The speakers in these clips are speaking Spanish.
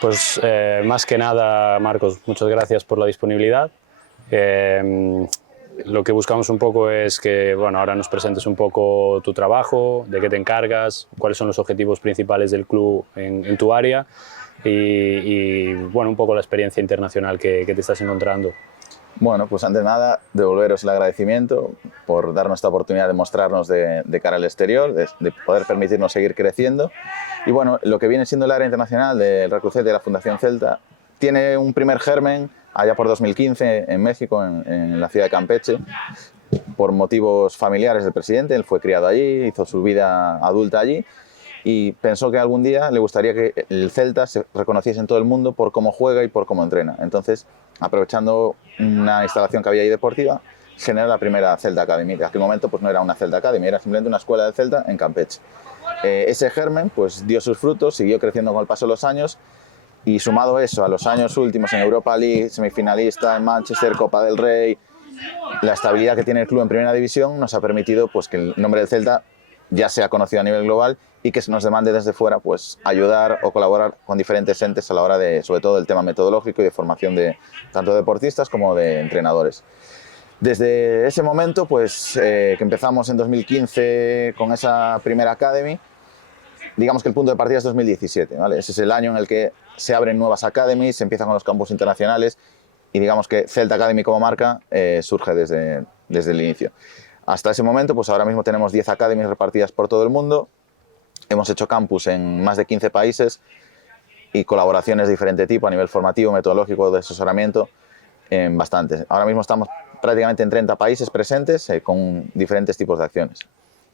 Pues más que nada, Marcos, muchas gracias por la disponibilidad. Lo que buscamos un poco es que ahora nos presentes un poco tu trabajo, de qué te encargas, cuáles son los objetivos principales del club en tu área y un poco la experiencia internacional que te estás encontrando. Bueno, pues antes de nada, devolveros el agradecimiento por darnos esta oportunidad de mostrarnos de cara al exterior, de poder permitirnos seguir creciendo. Y bueno, lo que viene siendo el área internacional del Real Club Celta y de la Fundación Celta tiene un primer germen allá por 2015 en México, en la ciudad de Campeche, por motivos familiares del presidente. Él fue criado allí, hizo su vida adulta allí y pensó que algún día le gustaría que el Celta se reconociese en todo el mundo por cómo juega y por cómo entrena. Entonces, aprovechando una instalación que había ahí deportiva, generó la primera Celta Academy. En aquel momento pues no era una Celta Academy, era simplemente una escuela de Celta en Campeche. Ese germen pues dio sus frutos, siguió creciendo con el paso de los años y sumado eso a los años últimos en Europa League, semifinalista en Manchester, Copa del Rey, la estabilidad que tiene el club en primera división nos ha permitido pues que el nombre del Celta ya sea conocido a nivel global y que se nos demande desde fuera pues ayudar o colaborar con diferentes entes a la hora de, sobre todo, del tema metodológico y de formación de tanto de deportistas como de entrenadores. Desde ese momento, pues que empezamos en 2015 con esa primera academy, digamos que el punto de partida es 2017, ¿vale? Ese es el año en el que se abren nuevas academies, se empiezan con los campus internacionales y digamos que Celta Academy como marca surge desde el inicio. Hasta ese momento, pues ahora mismo tenemos 10 academies repartidas por todo el mundo. Hemos hecho campus en más de 15 países y colaboraciones de diferente tipo a nivel formativo, metodológico, de asesoramiento, en bastantes. Ahora mismo estamos prácticamente en 30 países presentes con diferentes tipos de acciones.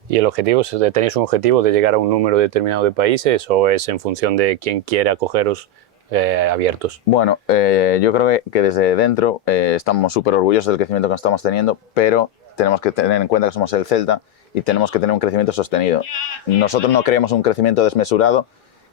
¿Y el objetivo, tenéis un objetivo de llegar a un número determinado de países o es en función de quién quiere acogeros abiertos? Bueno, yo creo que desde dentro estamos súper orgullosos del crecimiento que estamos teniendo, pero tenemos que tener en cuenta que somos el Celta y tenemos que tener un crecimiento sostenido. Nosotros no queremos un crecimiento desmesurado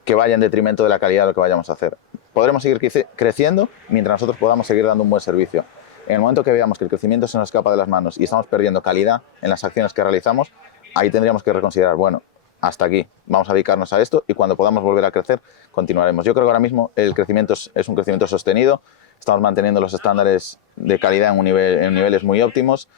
que vaya en detrimento de la calidad de lo que vayamos a hacer. Podremos seguir creciendo mientras nosotros podamos seguir dando un buen servicio. En el momento que veamos que el crecimiento se nos escapa de las manos y estamos perdiendo calidad en las acciones que realizamos, ahí tendríamos que reconsiderar, bueno, hasta aquí, vamos a dedicarnos a esto y cuando podamos volver a crecer, continuaremos. Yo creo que ahora mismo el crecimiento es un crecimiento sostenido, estamos manteniendo los estándares de calidad en niveles muy óptimos.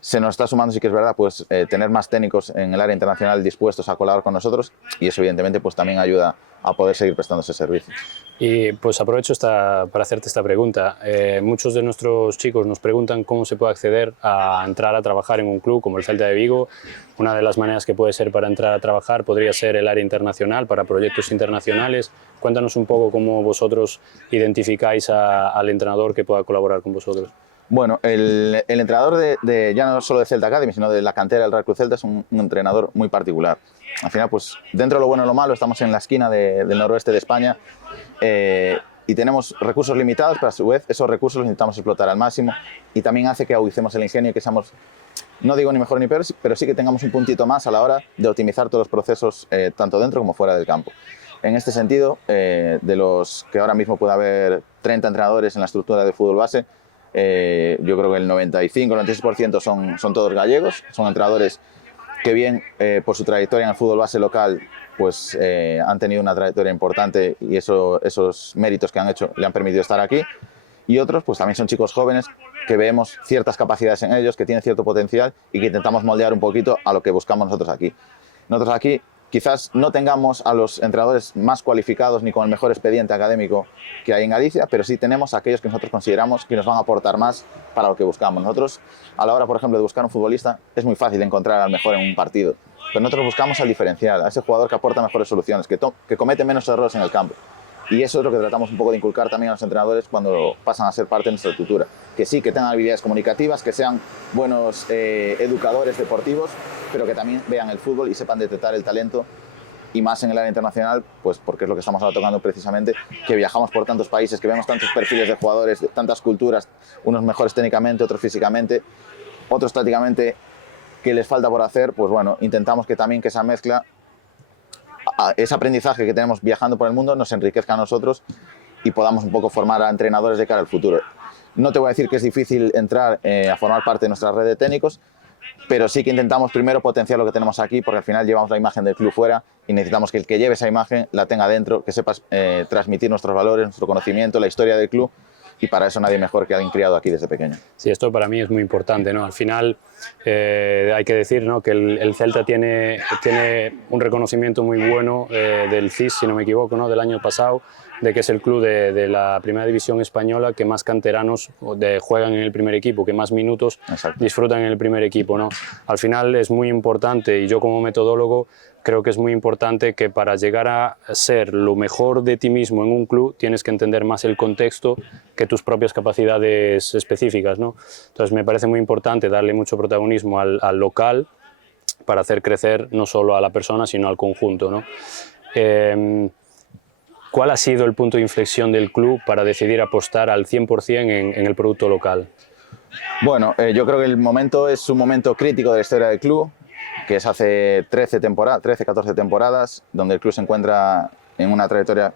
Se nos está sumando, sí que es verdad, pues tener más técnicos en el área internacional dispuestos a colaborar con nosotros y eso evidentemente pues también ayuda a poder seguir prestando ese servicio. Y pues aprovecho para hacerte esta pregunta. Muchos de nuestros chicos nos preguntan cómo se puede acceder a entrar a trabajar en un club como el Celta de Vigo. Una de las maneras que puede ser para entrar a trabajar podría ser el área internacional, para proyectos internacionales. Cuéntanos un poco cómo vosotros identificáis al entrenador que pueda colaborar con vosotros. Bueno, el entrenador ya no solo de Celta Academy, sino de la cantera del Real Club Celta es un entrenador muy particular. Al final, pues dentro de lo bueno y lo malo, estamos en la esquina del noroeste de España y tenemos recursos limitados, pero a su vez esos recursos los intentamos explotar al máximo y también hace que agudicemos el ingenio y que seamos, no digo ni mejor ni peor, pero sí que tengamos un puntito más a la hora de optimizar todos los procesos tanto dentro como fuera del campo. En este sentido, de los que ahora mismo puede haber 30 entrenadores en la estructura de fútbol base, yo creo que el 95-96% son todos gallegos, son entrenadores que bien por su trayectoria en el fútbol base local pues han tenido una trayectoria importante y esos méritos que han hecho le han permitido estar aquí, y otros pues también son chicos jóvenes que vemos ciertas capacidades en ellos, que tienen cierto potencial y que intentamos moldear un poquito a lo que buscamos nosotros aquí. Nosotros aquí quizás no tengamos a los entrenadores más cualificados ni con el mejor expediente académico que hay en Galicia, pero sí tenemos a aquellos que nosotros consideramos que nos van a aportar más para lo que buscamos. Nosotros, a la hora, por ejemplo, de buscar un futbolista, es muy fácil encontrar al mejor en un partido, pero nosotros buscamos al diferencial, a ese jugador que aporta mejores soluciones, que comete menos errores en el campo. Y eso es lo que tratamos un poco de inculcar también a los entrenadores cuando pasan a ser parte de nuestra estructura. Que sí, que tengan habilidades comunicativas, que sean buenos educadores deportivos, pero que también vean el fútbol y sepan detectar el talento, y más en el área internacional, pues porque es lo que estamos ahora tocando precisamente, que viajamos por tantos países, que vemos tantos perfiles de jugadores, de tantas culturas, unos mejores técnicamente, otros físicamente, otros tácticamente, que les falta por hacer, pues bueno, intentamos que también que esa mezcla, ese aprendizaje que tenemos viajando por el mundo nos enriquezca a nosotros y podamos un poco formar a entrenadores de cara al futuro. No te voy a decir que es difícil entrar a formar parte de nuestra red de técnicos, pero sí que intentamos primero potenciar lo que tenemos aquí, porque al final llevamos la imagen del club fuera y necesitamos que el que lleve esa imagen la tenga dentro, que sepa transmitir nuestros valores, nuestro conocimiento, la historia del club, y para eso nadie mejor que alguien criado aquí desde pequeño. Sí, esto para mí es muy importante, ¿no? Al final hay que decir, ¿no?, que el Celta tiene un reconocimiento muy bueno del CIS, si no me equivoco, ¿no?, del año pasado, de que es el club de la primera división española que más canteranos juegan en el primer equipo, que más minutos disfrutan en el primer equipo, ¿no? Al final es muy importante, y yo como metodólogo creo que es muy importante, que para llegar a ser lo mejor de ti mismo en un club tienes que entender más el contexto que tus propias capacidades específicas, ¿no? Entonces me parece muy importante darle mucho protagonismo al local para hacer crecer no solo a la persona sino al conjunto, ¿no? ¿Cuál ha sido el punto de inflexión del club para decidir apostar al 100% en el producto local? Bueno, yo creo que el momento es un momento crítico de la historia del club, que es hace 13-14 temporadas, donde el club se encuentra en una trayectoria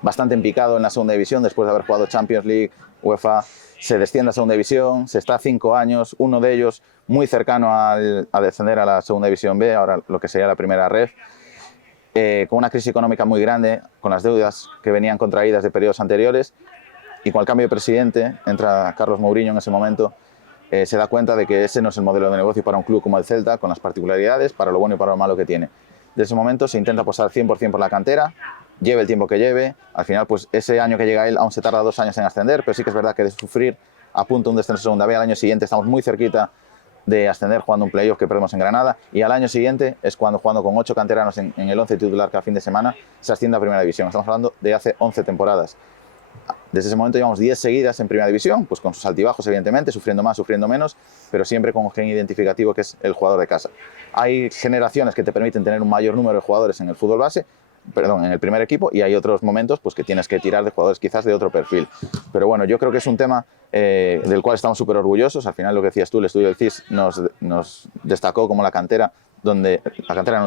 bastante en picado en la segunda división, después de haber jugado Champions League, UEFA, se desciende a segunda división, se está 5 años, uno de ellos muy cercano a descender a la segunda división B, ahora lo que sería la primera ref, con una crisis económica muy grande, con las deudas que venían contraídas de periodos anteriores, y con el cambio de presidente, entra Carlos Mourinho en ese momento, se da cuenta de que ese no es el modelo de negocio para un club como el Celta, con las particularidades, para lo bueno y para lo malo que tiene. Desde ese momento se intenta apostar 100% por la cantera, lleve el tiempo que lleve. Al final, pues ese año que llega él aún se tarda 2 años en ascender, pero sí que es verdad que de sufrir a punto un descenso de segunda B, al año siguiente estamos muy cerquita de ascender jugando un playoff que perdemos en Granada, y al año siguiente es cuando, jugando con 8 canteranos en el 11 titular cada fin de semana, se asciende a primera división. Estamos hablando de hace 11 temporadas. Desde ese momento llevamos 10 seguidas en primera división, pues con sus altibajos evidentemente, sufriendo más, sufriendo menos, pero siempre con un gen identificativo que es el jugador de casa. Hay generaciones que te permiten tener un mayor número de jugadores en el fútbol base, en el primer equipo, y hay otros momentos pues, que tienes que tirar de jugadores quizás de otro perfil. Pero bueno, yo creo que es un tema del cual estamos súper orgullosos. Al final, lo que decías tú, el estudio del CIS nos destacó como la cantera, el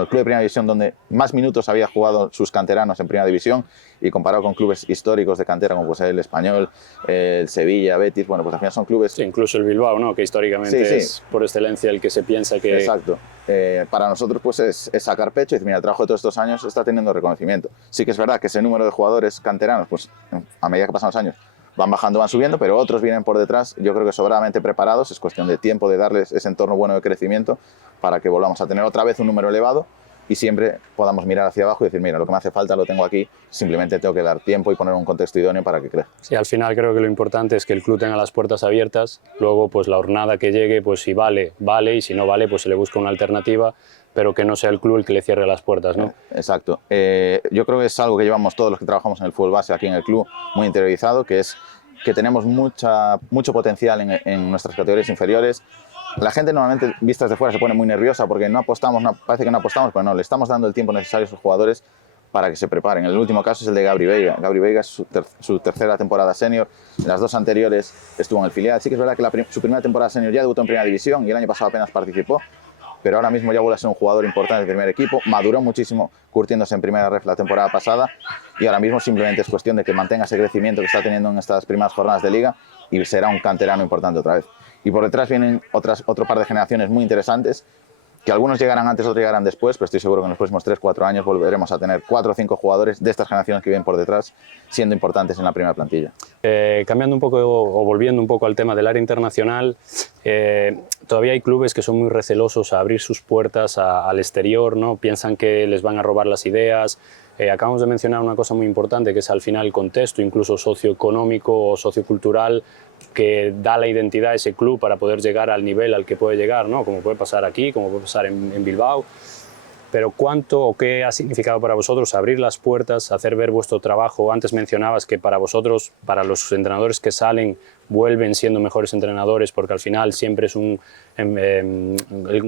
club de primera división donde más minutos había jugado sus canteranos en primera división, y comparado con clubes históricos de cantera como pues el Español, el Sevilla, Betis, bueno, pues al final son clubes... Sí, incluso el Bilbao, ¿no?, que históricamente es por excelencia el que se piensa que... Exacto. Para nosotros pues es sacar pecho y decir, mira, el trabajo de todos estos años está teniendo reconocimiento. Sí que es verdad que ese número de jugadores canteranos, pues a medida que pasan los años, van bajando, van subiendo, pero otros vienen por detrás, yo creo que sobradamente preparados. Es cuestión de tiempo, de darles ese entorno bueno de crecimiento para que volvamos a tener otra vez un número elevado y siempre podamos mirar hacia abajo y decir, mira, lo que me hace falta lo tengo aquí, simplemente tengo que dar tiempo y poner un contexto idóneo para que crezca. Sí, al final creo que lo importante es que el club tenga las puertas abiertas, luego pues la jornada que llegue, pues si vale, vale, y si no vale, pues se le busca una alternativa, pero que no sea el club el que le cierre las puertas, ¿no? Exacto. Yo creo que es algo que llevamos todos los que trabajamos en el fútbol base aquí en el club muy interiorizado, que es que tenemos mucho potencial en nuestras categorías inferiores. La gente normalmente, vista desde fuera, se pone muy nerviosa porque no apostamos, parece que no apostamos, pero no, le estamos dando el tiempo necesario a sus jugadores para que se preparen. El último caso es el de Gabri Veiga. Gabri Veiga es su tercera temporada senior, en las 2 anteriores estuvo en el filial. Sí que es verdad que su primera temporada senior ya debutó en primera división y el año pasado apenas participó, pero ahora mismo ya vuelve a ser un jugador importante del primer equipo, maduró muchísimo curtiéndose en primera ref la temporada pasada, y ahora mismo simplemente es cuestión de que mantenga ese crecimiento que está teniendo en estas primeras jornadas de liga y será un canterano importante otra vez. Y por detrás vienen otro par de generaciones muy interesantes, que algunos llegarán antes, otros llegarán después, pero estoy seguro que en los próximos 3-4 años volveremos a tener 4 o 5 jugadores de estas generaciones que vienen por detrás siendo importantes en la primera plantilla. Cambiando un poco o volviendo un poco al tema del área internacional, todavía hay clubes que son muy recelosos a abrir sus puertas al exterior, ¿no? Piensan que les van a robar las ideas. Acabamos de mencionar una cosa muy importante, que es al final el contexto, incluso socioeconómico o sociocultural, que da la identidad a ese club para poder llegar al nivel al que puede llegar, ¿no? Como puede pasar aquí, como puede pasar en Bilbao. Pero ¿cuánto o qué ha significado para vosotros abrir las puertas, hacer ver vuestro trabajo? Antes mencionabas que para vosotros, para los entrenadores que salen, vuelven siendo mejores entrenadores, porque al final siempre es un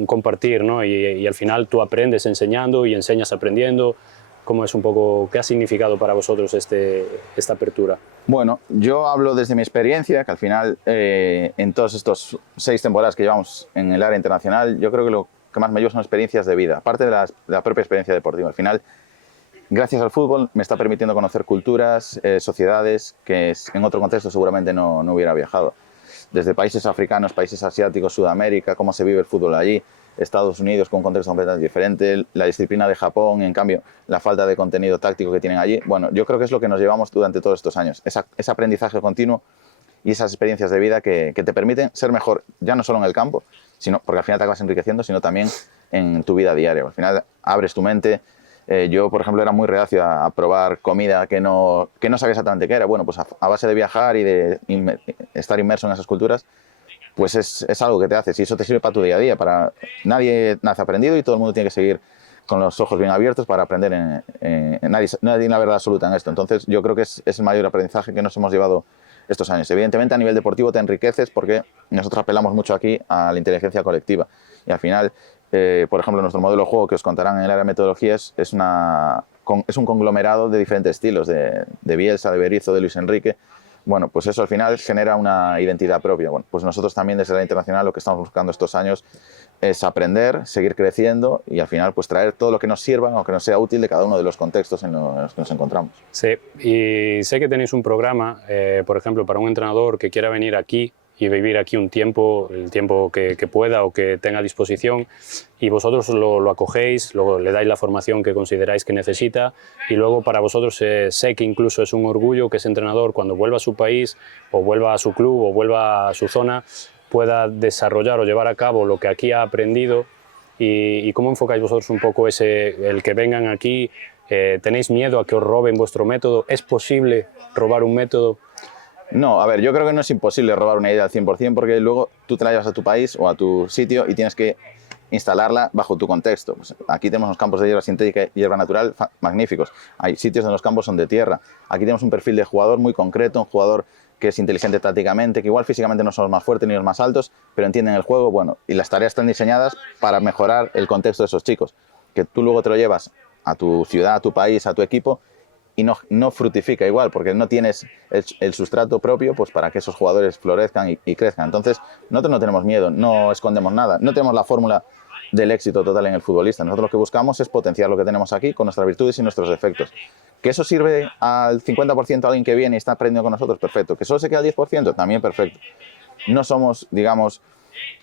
compartir, ¿no? Y al final tú aprendes enseñando y enseñas aprendiendo. ¿Cómo es un poco, qué ha significado para vosotros esta apertura? Bueno, yo hablo desde mi experiencia, que al final en todos estos 6 temporadas que llevamos en el área internacional, yo creo que lo que más me llevo son experiencias de vida, aparte de la propia experiencia deportiva. Al final, gracias al fútbol me está permitiendo conocer culturas, sociedades que en otro contexto seguramente no hubiera viajado. desde países africanos, países asiáticos, Sudamérica, cómo se vive el fútbol allí, Estados Unidos con un contexto completamente diferente, la disciplina de Japón, en cambio, la falta de contenido táctico que tienen allí. Bueno, yo creo que es lo que nos llevamos durante todos estos años, ese aprendizaje continuo y esas experiencias de vida que te permiten ser mejor, ya no solo en el campo, sino porque al final te acabas enriqueciendo, sino también en tu vida diaria. Al final abres tu mente. Yo, por ejemplo, era muy reacio a probar comida que no sabía exactamente qué era. Bueno, pues a base de viajar y de estar inmerso en esas culturas, pues es algo que te haces y eso te sirve para tu día a día. Nadie nace aprendido y todo el mundo tiene que seguir con los ojos bien abiertos para aprender. Nadie tiene la verdad absoluta en esto. Entonces, yo creo que es el mayor aprendizaje que nos hemos llevado estos años. Evidentemente, a nivel deportivo te enriqueces porque nosotros apelamos mucho aquí a la inteligencia colectiva y al final, por ejemplo, nuestro modelo de juego que os contarán en el área de metodologías es un conglomerado de diferentes estilos, de Bielsa, de Berizzo, de Luis Enrique. Bueno, pues eso al final genera una identidad propia. Bueno, pues nosotros también desde la internacional lo que estamos buscando estos años es aprender, seguir creciendo y al final pues traer todo lo que nos sirva o que nos sea útil de cada uno de los contextos en los que nos encontramos. Sí, y sé que tenéis un programa, por ejemplo, para un entrenador que quiera venir aquí y vivir aquí un tiempo, el tiempo que pueda o que tenga a disposición, y vosotros lo acogéis, luego le dais la formación que consideráis que necesita, y luego para vosotros sé que incluso es un orgullo que ese entrenador, cuando vuelva a su país o vuelva a su club o vuelva a su zona, pueda desarrollar o llevar a cabo lo que aquí ha aprendido. ¿Y cómo enfocáis vosotros un poco el que vengan aquí? ¿Tenéis miedo a que os roben vuestro método? ¿Es posible robar un método? No, a ver, yo creo que no es imposible robar una idea al 100% porque luego tú te la llevas a tu país o a tu sitio y tienes que instalarla bajo tu contexto. Pues aquí tenemos unos campos de hierba sintética y hierba natural magníficos. Hay sitios donde los campos son de tierra. Aquí tenemos un perfil de jugador muy concreto, un jugador que es inteligente tácticamente, que igual físicamente no son los más fuertes ni los más altos, pero entienden el juego, bueno, y las tareas están diseñadas para mejorar el contexto de esos chicos. Que tú luego te lo llevas a tu ciudad, a tu país, a tu equipo y no fructifica igual, porque no tienes el sustrato propio pues, para que esos jugadores florezcan y crezcan. Entonces, nosotros no tenemos miedo, no escondemos nada, no tenemos la fórmula del éxito total en el futbolista. Nosotros lo que buscamos es potenciar lo que tenemos aquí con nuestras virtudes y nuestros defectos. ¿Que eso sirve al 50% a alguien que viene y está aprendiendo con nosotros? Perfecto. ¿Que solo se queda al 10%? También perfecto. No somos, digamos,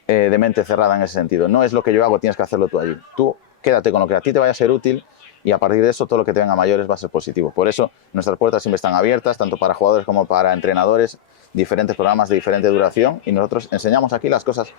de mente cerrada en ese sentido. No es lo que yo hago, tienes que hacerlo tú allí. Tú quédate con lo que a ti te vaya a ser útil y a partir de eso todo lo que te venga a mayores va a ser positivo. Por eso nuestras puertas siempre están abiertas, tanto para jugadores como para entrenadores, diferentes programas de diferente duración y nosotros enseñamos aquí las cosas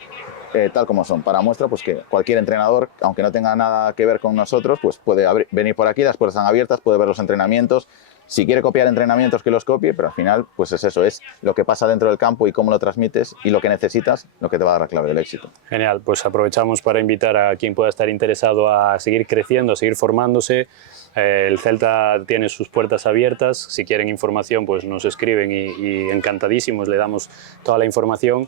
tal como son. Para muestra, pues que cualquier entrenador, aunque no tenga nada que ver con nosotros, pues puede venir por aquí, las puertas están abiertas, puede ver los entrenamientos. Si quiere copiar entrenamientos, que los copie, pero al final, pues es eso, es lo que pasa dentro del campo y cómo lo transmites y lo que necesitas, lo que te va a dar la clave del éxito. Genial, pues aprovechamos para invitar a quien pueda estar interesado a seguir creciendo, a seguir formándose. El Celta tiene sus puertas abiertas, si quieren información pues nos escriben y encantadísimos le damos toda la información.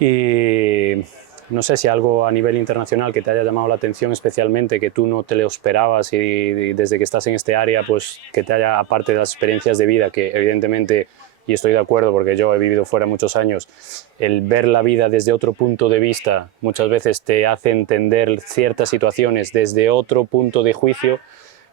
Y no sé si algo a nivel internacional que te haya llamado la atención especialmente, que tú no te lo esperabas y desde que estás en este área, pues que te haya, aparte de las experiencias de vida, que evidentemente, y estoy de acuerdo porque yo he vivido fuera muchos años, el ver la vida desde otro punto de vista muchas veces te hace entender ciertas situaciones desde otro punto de juicio,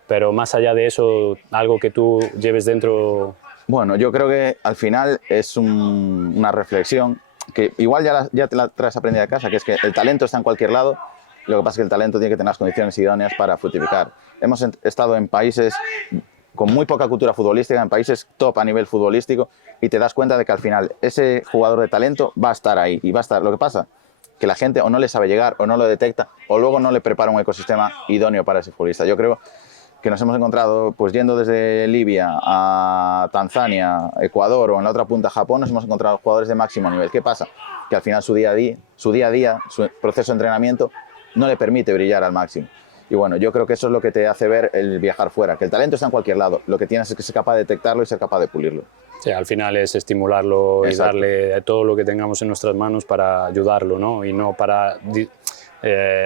pero más allá de eso, algo que tú lleves dentro. Bueno, yo creo que al final es una reflexión que igual ya te la traes aprendida de casa, que es que el talento está en cualquier lado, lo que pasa es que el talento tiene que tener las condiciones idóneas para fructificar. Hemos estado en países con muy poca cultura futbolística, en países top a nivel futbolístico, y te das cuenta de que al final ese jugador de talento va a estar ahí, y va a estar. Lo que pasa que la gente o no le sabe llegar, o no lo detecta, o luego no le prepara un ecosistema idóneo para ese futbolista. Yo creo que nos hemos encontrado, pues yendo desde Libia a Tanzania, Ecuador o en la otra punta Japón, nos hemos encontrado jugadores de máximo nivel. ¿Qué pasa? Que al final su día a día, su proceso de entrenamiento no le permite brillar al máximo. Y bueno, yo creo que eso es lo que te hace ver el viajar fuera, que el talento está en cualquier lado, lo que tienes es que ser capaz de detectarlo y ser capaz de pulirlo. Sí, al final es estimularlo. Exacto. Y darle todo lo que tengamos en nuestras manos para ayudarlo, ¿no? Y no para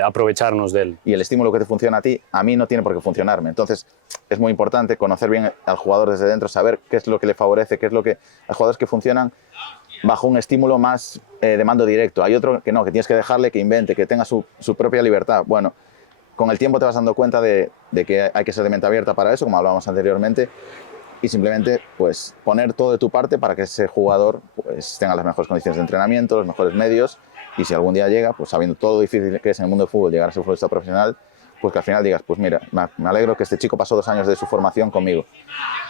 aprovecharnos de él. Y el estímulo que te funciona a mí no tiene por qué funcionarme. Entonces es muy importante conocer bien al jugador desde dentro, saber qué es lo que le favorece, qué es lo que... Hay jugadores que funcionan bajo un estímulo más de mando directo. Hay otro que no, que tienes que dejarle que invente, que tenga su propia libertad. Bueno, con el tiempo te vas dando cuenta de que hay que ser de mente abierta para eso, como hablábamos anteriormente, y simplemente pues poner todo de tu parte para que ese jugador pues tenga las mejores condiciones de entrenamiento, los mejores medios, y si algún día llega, pues sabiendo todo lo difícil que es en el mundo del fútbol llegar a ser futbolista profesional, pues que al final digas, pues mira, me alegro que este chico pasó 2 años de su formación conmigo.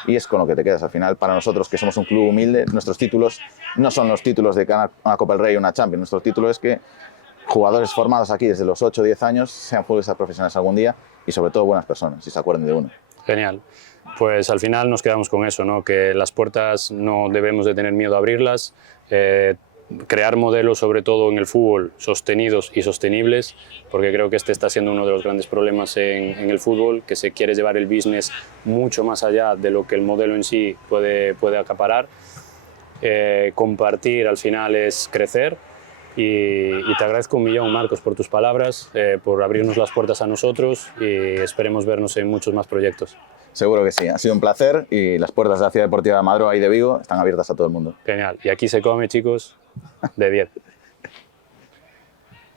Y es con lo que te quedas. Al final, para nosotros, que somos un club humilde, nuestros títulos no son los títulos de ganar una Copa del Rey o una Champions. Nuestro título es que jugadores formados aquí desde los 8 o 10 años sean futbolistas profesionales algún día y sobre todo buenas personas y se acuerden de uno. Genial. Pues al final nos quedamos con eso, ¿no? Que las puertas no debemos de tener miedo a abrirlas, crear modelos sobre todo en el fútbol sostenidos y sostenibles, porque creo que este está siendo uno de los grandes problemas en el fútbol, que se quiere llevar el business mucho más allá de lo que el modelo en sí puede acaparar. Compartir al final es crecer. Y te agradezco un millón, Marcos, por tus palabras, por abrirnos las puertas a nosotros y esperemos vernos en muchos más proyectos. Seguro que sí, ha sido un placer y las puertas de la Ciudad Deportiva de Madroa y de Vigo están abiertas a todo el mundo. Genial, y aquí se come, chicos, de 10.